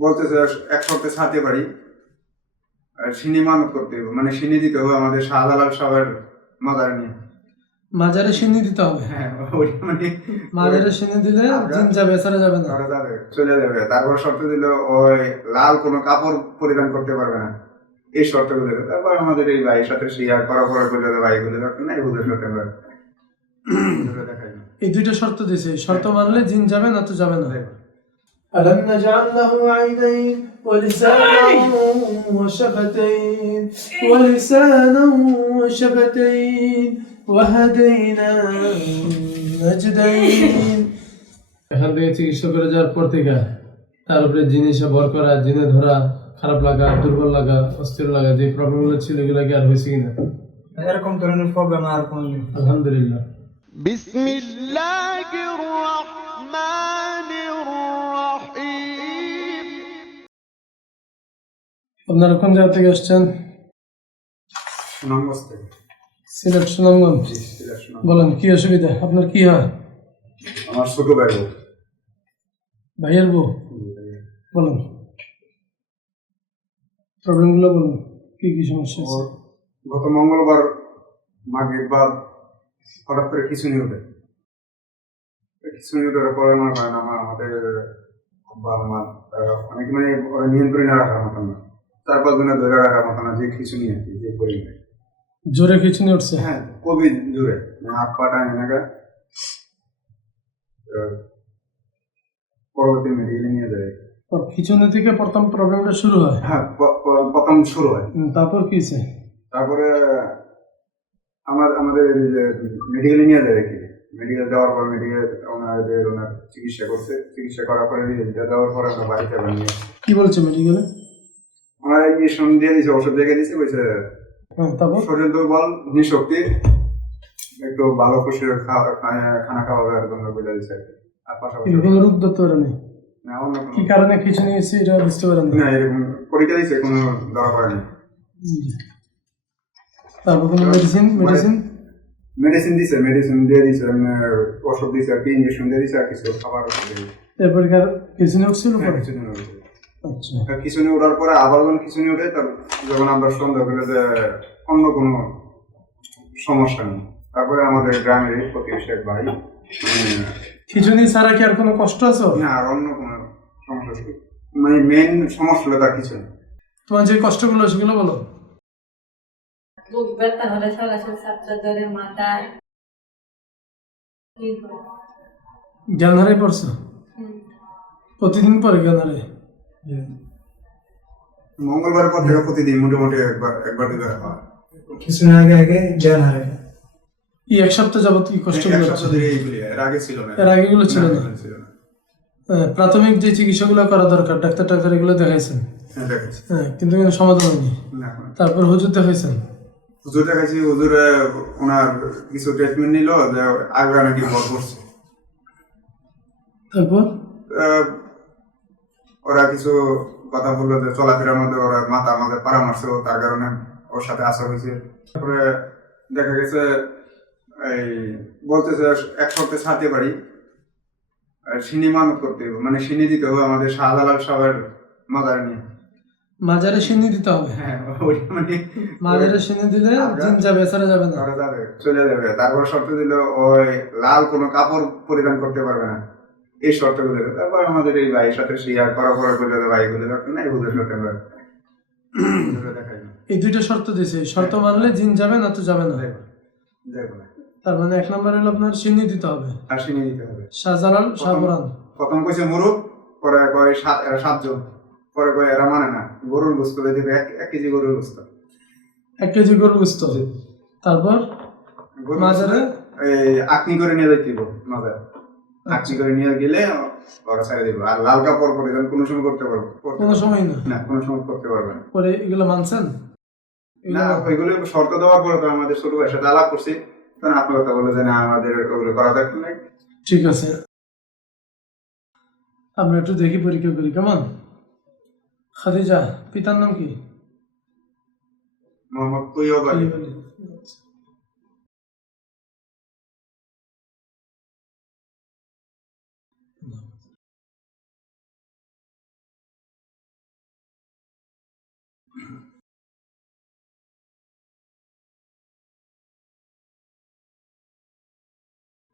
বলতেছে এক সপ্তাহে ছাড়তে পারি। আর সিনি মানত করতে হবে। মানে সিনি দিতে হবে আমাদের শাহজালাল সাহেবের নিয়ে। মাজারে সিন্নি দিতে হবে? হ্যাঁ মানে মাজারে সিন্নি দিলে জিন যাবে যাবে না। যাবে চলে যাবে। তারপর শর্ত দিল ওই লাল কোনো কাপড় পরিধান করতে পারবে না। এই শর্তগুলো তারপর আমাদের এই ভাইয়ের সাথে শেয়ার করা করা করলে ভাই গুলো দরকার নাই বুঝে সাথে আমরা। এই দুইটা শর্ত দিয়েছে। শর্ত মানলে জিন যাবে না তো যাবে না। ألم نجعل له عينين ولسانا وشفتين ولسانا وشفتين وهديناه النجدين এখান থেকে চিকিৎসা করে যাওয়ার পর থেকে তার উপরে জিনিসে ভর করা জিনে ধরা খারাপ লাগা দুর্বল লাগা অস্থির লাগা যে প্রবলেমগুলো ছিল এগুলো কি আর হয়েছে কিনা এরকম ধরনের প্রবলেম আর কোনো আলহামদুলিল্লাহ بسم الله আপনারা কোন জায়গা থেকে আসছেন? সুনামগঞ্জ থেকে। সিলেট সুনামগঞ্জ। বলেন কি অসুবিধা? আপনার কি হয়? আমার ছোট ভাই। ভাইয়ের বউ? বলুন। প্রবলেমগুলো বলুন কি কি সমস্যা গত মঙ্গলবার মাগের বাদ হঠাৎ করে খিচুনি ওঠে। খিচুনি ওঠার পরে মনে করেন আমার আমাদের আমার আহ, অনেক মানে নিয়ন্ত্রণে রাখার মতন না। পাঁচ দিনে ধরে রাখার মতন না যে খিচুনি আর কি যে পরিমাণে জোরে খিচুনি উঠছে? হ্যাঁ খুবই জোরে। মানে হাত পা টানে পরবর্তী মেডিকেলে নিয়ে যায়। খিচুনি থেকে প্রথম প্রবলেমটা শুরু হয়? হ্যাঁ প্রথম শুরু হয়। তারপর কি হয়েছে? তারপরে আমার আমাদের মেডিকেলে নিয়ে যায় কি। মেডিকেল যাওয়ার পর মেডিকেল ওনাদের ওনার চিকিৎসা করছে। চিকিৎসা করার পরে রিজেক্টটা দেওয়ার পরে আমরা বাড়িতে আবার নিয়ে কি বলছে মেডিকেলে ইঞ্জেকশন দিয়ে দিয়েছে ওষুধ দেখে দিয়েছে বলছে তারপর? শরীর দুর্বল নিঃশক্তি একটু ভালো খুশির খাওয়া- খা- খানা খাওয়ার জন্য বলে দিয়েছে আর পাশাপাশি রোগ ধরতে পারেনি কি কারণে খিচুনি হয়েছে এটা বুঝতে পারেনি না এরকম পরীক্ষা দিয়েছে কোনো ধরা পড়েনি তারপর কোনো মেডিসিন মেডিসিন মেডিসিন দিছে মেডিসিন দিয়ে দিছে ওষুধ দিছে আর কি ইঞ্জেকশন দিয়ে দিছে আর কিছু খাবার। এরপর কি আর খিচুনি উঠছিল হ্যাঁ, পরে? আচ্ছা। তা খিচুনি ওঠার পরে আবার যখন খিচুনি তার যখন আমরা সন্দেহ করি যে অন্য কোনো সমস্যা নেই। তারপরে আমাদের গ্রামের প্রতিবেশী এক ভাই খিচুনি ছাড়া কি আর কোনো কষ্ট আছে? না আর অন্য কোনো সমস্যা ছিল মানে মেন সমস্যা হলো তার কিছু নেই তোমার যে কষ্টগুলো সেগুলো বলো। বুক ব্যথা হলে সরাসরি সাতটা ধরে মাথায় জ্ঞান হারাই পড়ছো? প্রতিদিন পরে জ্ঞান হারাই মঙ্গলবারের পর থেকে প্রতিদিন মোটামুটি একবার একবার দুবার হয়। কিছুদিন আগে আগে জ্ঞান হারে এই এক সপ্তাহ যাবত কি কষ্ট এক সপ্তাহ ধরে এইগুলি এর আগে ছিল না। এর আগে এগুলো ছিল না? হ্যাঁ, প্রাথমিক যে চিকিৎসাগুলো করা দরকার ডাক্তার টাক্তার এগুলো দেখাইছেন? হ্যাঁ হ্যাঁ কিন্তু কোনো সমাধান হয়নি? তারপর হুজুর দেখাইছেন? হুজুর দেখাচ্ছি হুজুর ওনার কিছু ট্রিটমেন্ট নিল যে আগ্রা নাকি ভর করছে। তারপর? আহ, ওরা কিছু কথা বলল যে চলাফেরার মধ্যে ওরা মাথা আমাদের পাড়া মারছে তার কারণে ওর সাথে আসা হয়েছে। তারপরে দেখা গেছে এই বলতেছে এক সপ্তাহে ছাড়তে পারি। সিনি মানত করতে হবে মানে সিনি দিতে হবে আমাদের শাহজালাল মাদার নিয়ে। মাজারে সিন্নি দিতে হবে? হ্যাঁ ওই মানে মাজারে সিন্নি দিলে জিন যাবে যাবে না? যাবে চলে যাবে। তারপর শর্ত দিল ওই লাল কোনো কাপড় পরিধান করতে পারবে না। এই শর্তগুলো তারপর আমাদের এই ভাইয়ের সাথে শেয়ার করা করা করলে ভাই গুলো দরকার নাই বুঝে সাথে আমরা এই দুইটা শর্ত দিয়েছে। শর্ত মানলে জিন যাবে না তো যাবে না। দেখো তার মানে এক নম্বর হলো আপনার সিন্নি দিতে হবে। আর সিনে দিতে হবে। শাহজালাল শাহপুরান প্রথম কইছে মুরুব পরে কয় সাত সাতজন পরে কয় এরা মানে না। গরুর গোস্ত দিয়ে দিবে এক এক কেজি গরুর গোস্ত। এক কেজি গরু বুঝতে তারপর গরুর মাজারে? এই আকনি করে নিয়ে যাইতে মাজার। করে নিয়ে গেলে ওরা ছেড়ে দিব। আর লাল কাপড় পরিধান কোনো সময় করতে পারব কোনো সময় না? না কোনো সময় করতে পারবে না। পরে এগুলো মানছেন? না ওইগুলো শর্ত দেওয়ার পরে তো আমাদের ছোট ভাইয়ের সাথে আলাপ করছি। তখন আপনার কথা বলে যে না আমাদের ওগুলো করা থাকতো না। ঠিক আছে। আমরা একটু দেখি পরীক্ষা করি কেমন? খাদিজা পিতার নাম কি? মোহাম্মদ তৈয়ব আলী।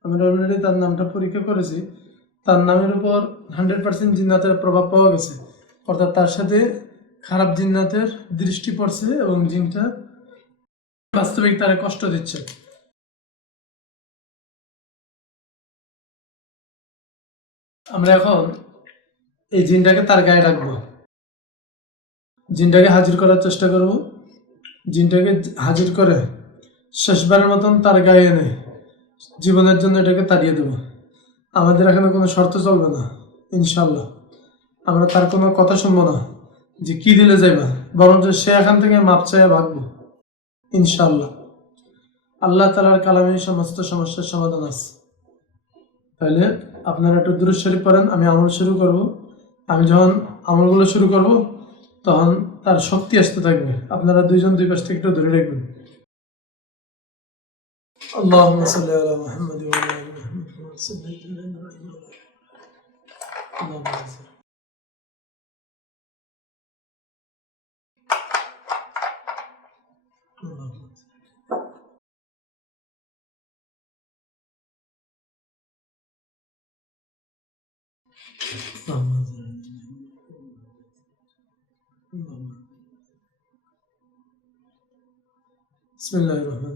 আমরা অলরেডি তার নামটা পরীক্ষা করেছি। তার নামের উপর হান্ড্রেড পার্সেন্ট জিন্নাতের প্রভাব পাওয়া গেছে। অর্থাৎ তার সাথে খারাপ জিন্নাতের দৃষ্টি পড়ছে এবং জিনটা বাস্তবিক তারা কষ্ট দিচ্ছে। আমরা এখন এই জিনটাকে তার গায়ে রাখব। জিনটাকে হাজির করার চেষ্টা করব। জিনটাকে হাজির করে শেষবারের মতন তার গায়ে এনে জীবনের জন্য এটাকে তাড়িয়ে দেবো। আমাদের এখানে কোনো শর্ত চলবে না ইনশাল্লাহ আমরা তার কোনো কথা শুনব না যে কি দিলে যাইবা, বরঞ্চ সে এখান থেকে মাপ চাইয়া ভাগবো ইনশাল্লাহ আল্লাহ তালার কালামে সমস্ত সমস্যার সমাধান আছে। তাহলে আপনারা একটু দূর শরীফ পড়েন, আমি আমল শুরু করব। আমি যখন আমলগুলো শুরু করব, তখন তার শক্তি আসতে থাকবে। আপনারা দুইজন দুই পাশ থেকে একটু ধরে রাখবেন اللهم صل على محمد وعلى آل محمد كما صليت على إبراهيم وعلى. اللهم صل اللهم صل. بسم الله الرحمن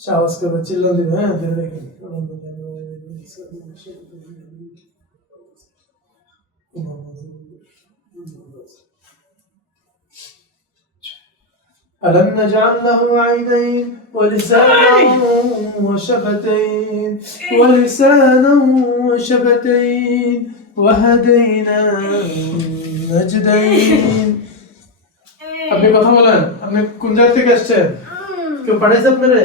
সে আওয়াজ করবে চিল্লান দিবে হ্যাঁ ধরে রেখেন ألم نجعل له عينين ولسانا وشفتين ولسانا وشفتين وهديناه النجدين আপনি কথা বলেন আপনি কোন জায়গা থেকে আসছেন কেউ পাঠিয়েছে আপনারে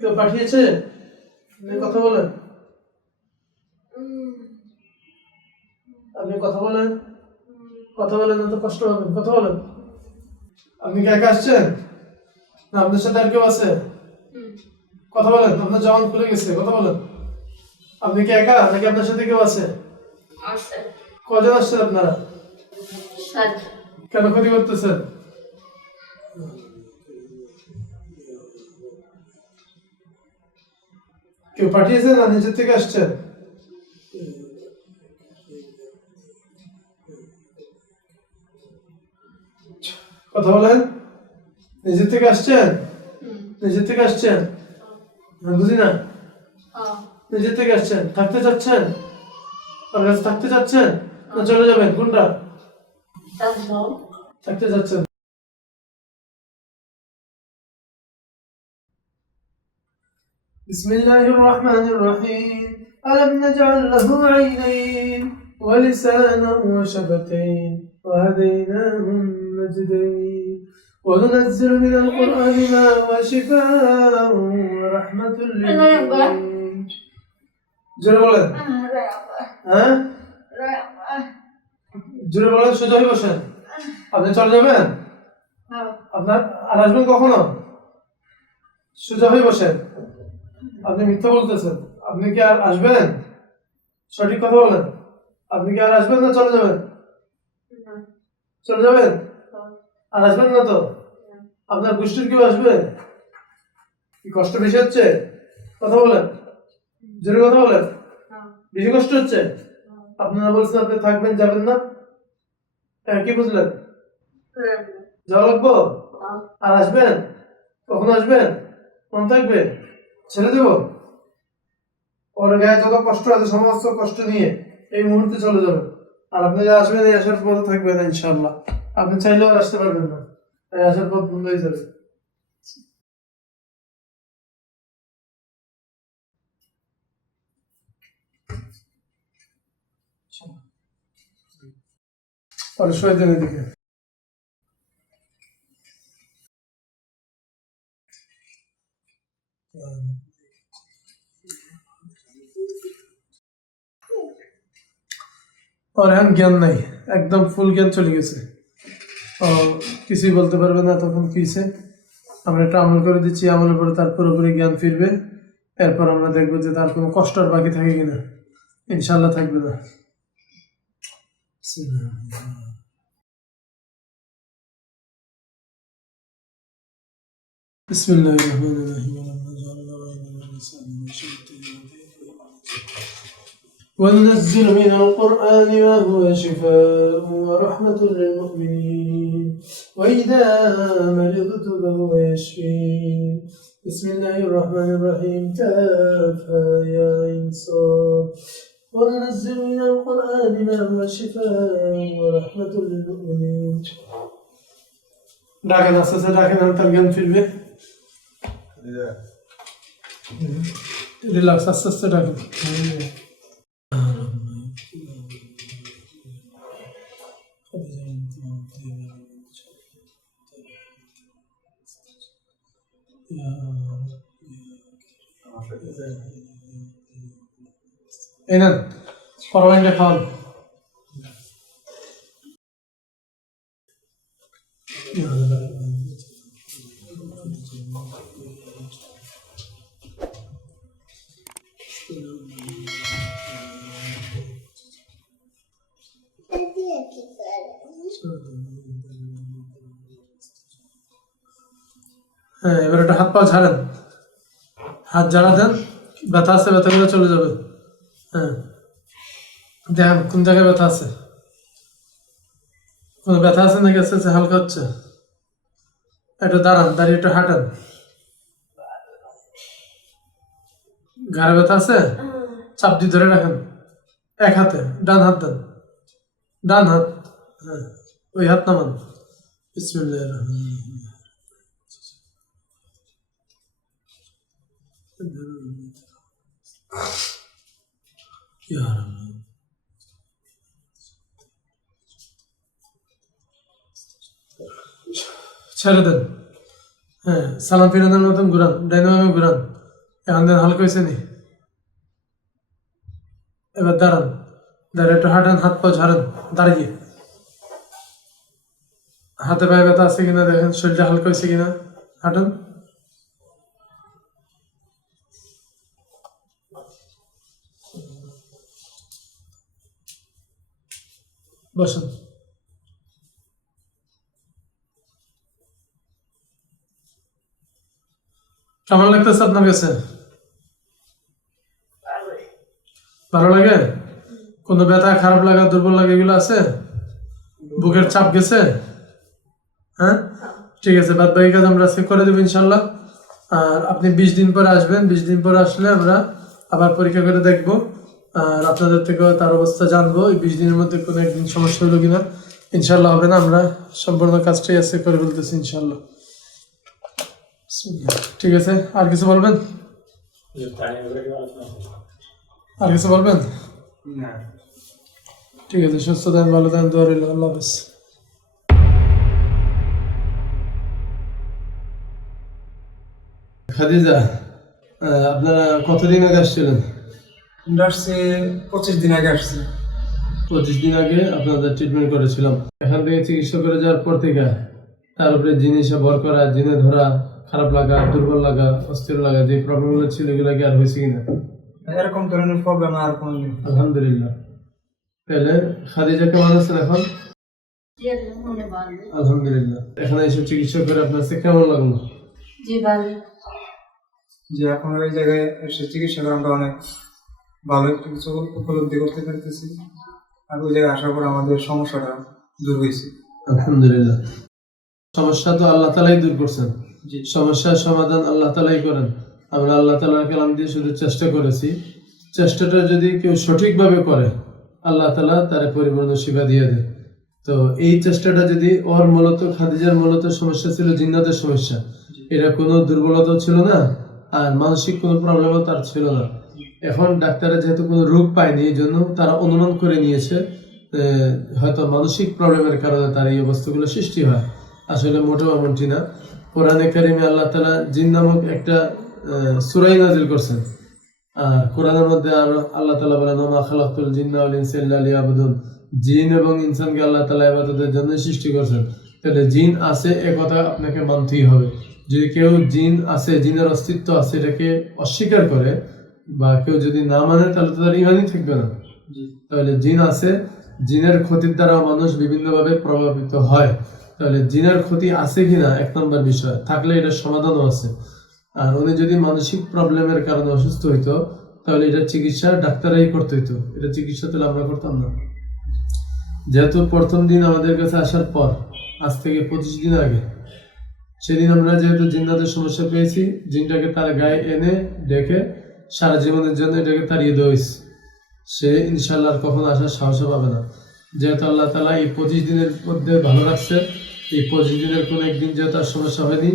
কেউ পাঠিয়েছে? আপনি কথা বলেন। আপনি কথা বলেন। কথা বলেন তো কষ্ট হবে। কথা বলেন। আপনি কি একা আসছেন? না আপনার সাথে আর কেউ আছে? কথা বলেন আপনার জওয়ান খুলে গেছে কথা বলেন। আপনি কি একা নাকি আপনার সাথে কেউ আছে? কজন আসছেন আপনারা? কেন ক্ষতি করতেছেন? কেউ পাঠিয়েছে না? নিজের থেকে আসছেন কথা বলেন। নিজের থেকে আসছেন নিজের থেকে আসছেন বুঝি না। নিজের থেকে আসছেন থাকতে চাচ্ছেন? আমার কাছে থাকতে চাচ্ছেন? না চলে যাবেন? কোনটা? থাকতে চাচ্ছেন। بسم الله الرحمن الرحيم ألم نجعل له عينين ولسانا وشفتين وهديناه النجدين وننزل من القرآن ما هو شفاء ورحمة للمؤمنين জোরে বলেন হ্যাঁ জোরে বলেন সোজা হয়ে বসেন আপনি চলে যাবেন আপনার আর আসবেন কখনো সোজা হয়ে বসেন আপনি মিথ্যা বলতেছেন। আপনি কি আর আসবেন? সঠিক কথা বলেন। আপনি কি আর আসবেন না চলে যাবেন? চলে যাবেন? আর আসবেন না তো? আপনার গোষ্ঠীর কেউ আসবে? কি কষ্ট বেশি হচ্ছে? কথা বলেন। জোরে কথা বলেন। বেশি কষ্ট হচ্ছে? আপনারা বলছেন আপনি থাকবেন যাবেন না? হ্যাঁ কি বুঝলেন? যাওয়া লাগবো? আর আসবেন? কখন আসবেন? মন থাকবে? ছেড়ে দেব? ওর গায়ে যত কষ্ট আছে, সমস্ত কষ্ট নিয়ে এই মুহূর্তে চলে যাবে। আর আপনি যে আসবেন, এই আসার পথে থাকবেন ইনশাল্লাহ আপনি চাইলেও আসতে পারবেন না। এই আসার পথ বন্ধ হয়ে যাবে। এদিকে। ওর এখন জ্ঞান নাই একদম ফুল জ্ঞান চলে গেছে ও কিছুই বলতে পারবে না তখন কিসে আমরা একটা আমল করে দিচ্ছি আমলের পরে তার পুরোপুরি জ্ঞান ফিরবে এরপর আমরা দেখবো যে তার কোনো কষ্ট আর বাকি থাকে কিনা ইনশাল্লাহ থাকবে না بسم الله الرحمن الرحيم اللهم اجعلنا وإنا نسأل من شيء وننزل من القرآن ما هو شفاء ورحمة للمؤمنين وإذا مرضت فهو يشفين بسم الله الرحمن الرحيم كافها يا عين صاد وننزل من القرآن ما هو شفاء ورحمة للمؤمنين ডাকেন আস্তে আস্তে ডাকেন আর তার জ্ঞান ফিরবে রিল্যাক্স আস্তে আস্তে ডাকেন হ্যাঁ এবার একটা হাত পা ঝাড়েন হাত ঝাড়া দেন ব্যথা আছে ব্যথাগুলো চলে যাবে। হ্যাঁ। দেখেন কোন জায়গায় ব্যথা আছে? কোনো ব্যথা আছে নাকি আস্তে হালকা হচ্ছে? একটু দাঁড়ান, দাঁড়িয়ে একটু হাঁটান। ঘাড়ে ব্যথা আছে? চাপ দিয়ে ধরে রাখেন। এক হাতে, ডান হাত দেন। ডান হাত হ্যাঁ ওই হাত নামান। বিসমিল্লাহির রহমানির রহিম। Ya Rabbi. হ্যাঁ ঘুরান দেন হালকা হয়েছে এবার দাঁড়ান। দাঁড়িয়ে একটু হাঁটান, হাত পা ঝাড়েন, দাঁড়িয়ে হাতে পায়ে ব্যথা আছে কিনা দেখেন, শরীরটা হালকা হয়েছে কিনা? হাঁটান। বসুন। কেমন লাগতেছে আপনার কাছে? ভালো লাগে? কোনো ব্যথা, খারাপ লাগা, দুর্বল লাগা এগুলো আছে? বুকের চাপ গেছে? হ্যাঁ? ঠিক আছে, বাদ বাকি কাজ আমরা আজকে করে দেবো ইনশাল্লাহ। আর আপনি বিশ দিন পরে আসবেন, বিশ দিন পরে আসলে আমরা আবার পরীক্ষা করে দেখব। আপনাদের থেকে তার অবস্থা জানব। এই বিশ দিনের মধ্যে কোনো একদিন সমস্যা হলো কিনা ইনশাল্লাহ হবে না। আমরা সম্পূর্ণ কাজটাই আজকে করে ফেলতেছি ইনশাল্লাহ ঠিক আছে আর কিছু বলবেন? আর কিছু বলবেন? ঠিক আছে সুস্থ দেন ভালো দেন দোয়া রইল আল্লাহ হাফেজ। খাদিজা আপনারা কতদিন আগে আসছিলেন? আমরা আসছি পঁচিশ দিন আগে আসছি। পঁচিশ দিন আগে আপনাদের ট্রিটমেন্ট করেছিলাম। এখান থেকে চিকিৎসা করে যাওয়ার পর থেকে তার উপরে জিনিসে ভর করা জিনে ধরা খারাপ লাগা দুর্বল লাগা অস্থির লাগা যে প্রবলেমগুলো ছিল এগুলো কি আর হয়েছে কিনা? এরকম ধরনের প্রবলেম আর কোনো নেই। আলহামদুলিল্লাহ। তাহলে খাদিজা কেমন আছেন এখন? আলহামদুলিল্লাহ এখানে এসে চিকিৎসা করে আপনার কেমন লাগল? জি ভালো। যে এখন ওই জায়গায় এসে চিকিৎসা করে আমরা অনেক ভালো একটু কিছু উপলব্ধি করতে পারতেছি। আর ওই জায়গায় আসার পর আমাদের সমস্যাটা দূর হয়েছে। আলহামদুলিল্লাহ। সমস্যা তো আল্লাহ তালাই দূর করছেন। সমস্যার সমাধান আল্লাহ তালাই করেন। আমরা আল্লাহ তালার কালাম দিয়ে শুধু চেষ্টা করেছি। চেষ্টাটা যদি কেউ সঠিকভাবে করে আল্লাহ তালা তার পরিপূর্ণ শিবা দিয়ে দেয় তো এই চেষ্টাটা যদি ওর মূলত খাদিজার মূলত সমস্যা ছিল জিন্নাতের সমস্যা। এটা কোনো দুর্বলতা ছিল না আর মানসিক কোনো প্রবলেমও তার ছিল না। এখন ডাক্তাররা যেহেতু কোনো রোগ পায়নি, এই জন্য তারা অনুমান করে নিয়েছে হয়তো মানসিক প্রবলেমের কারণে তার এই অবস্থাগুলো সৃষ্টি হয়। আসলে মোটেও এমনটি না। কোরআনে কারিমে আল্লাহ তালা জিন নামক একটা সূরাই নাজিল করছেন। আর কোরআনের মধ্যে আর আল্লাহ তালা বলেন, ওমা খালাকুল জিন্না ওয়াল ইনসা ইল্লা লিয়াবুদুন। জিন এবং ইনসানকে আল্লাহ তালা ইবাদতের জন্য সৃষ্টি করছেন। তাহলে জিন আছে, এ কথা আপনাকে মানতেই হবে। যদি কেউ জিন আছে, জিনের অস্তিত্ব আছে, এটাকে অস্বীকার করে বা কেউ যদি না মানে তাহলে তো তার ইমানই থাকবে না। তাহলে জিন আছে জিনের ক্ষতির দ্বারা মানুষ বিভিন্নভাবে প্রভাবিত হয়। তাহলে জিনের ক্ষতি আছে কিনা এক নম্বর বিষয়। থাকলে এটার সমাধানও আছে। আর উনি যদি মানসিক প্রবলেমের কারণে অসুস্থ হইতো তাহলে এটা চিকিৎসা ডাক্তারাই করতে হইতো। এটা চিকিৎসা তাহলে আমরা করতাম না। যেহেতু প্রথম দিন আমাদের কাছে আসার পর আজ থেকে পঁচিশ দিন আগে সেদিন আমরা যেহেতু জিন্নাতের সমস্যা পেয়েছি জিনটাকে তার গায়ে এনে ডেকে সারা জীবনের জন্য এটাকে তাড়িয়ে দেওয়া হয়েছে। সে ইনশাল্লাহ আর কখনো আসার সাহস পাবে না। যেহেতু আল্লাহ তালা এই পঁচিশ দিনের মধ্যে ভালো রাখছে এই পঁচিশ দিনের কোনো একদিন যেহেতু তার সমস্যা হয়নি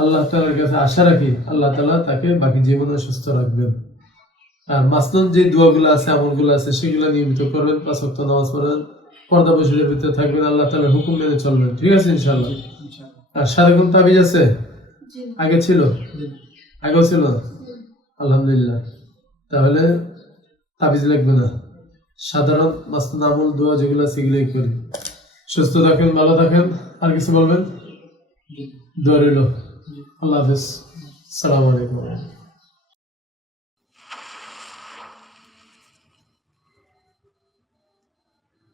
আল্লাহ তালার কাছে আশা রাখি আল্লাহ তালা তাকে বাকি জীবনে সুস্থ রাখবেন। আর মাসনুন যে দোয়াগুলো আছে আমলগুলো আছে সেগুলো নিয়মিত করবেন পাঁচ ওয়াক্ত নামাজ পড়বেন পর্দা বসুরের ভিতরে থাকবেন আল্লাহ তালার হুকুম মেনে চলবেন। ঠিক আছে ইনশাল্লাহ আর সাথে কোন তাবিজ আছে? আগে ছিল। আগেও ছিল? না আলহামদুলিল্লাহ। তাহলে তাবিজ লাগবে না। সাধারণ মাস্তান আমল দোয়া যেগুলো আছে সেগুলোই করি। সুস্থ থাকেন ভালো থাকেন। আর কিছু বলবেন? দোয়া রইল। আল্লাহ হাফিজ। সালাম আলাইকুম।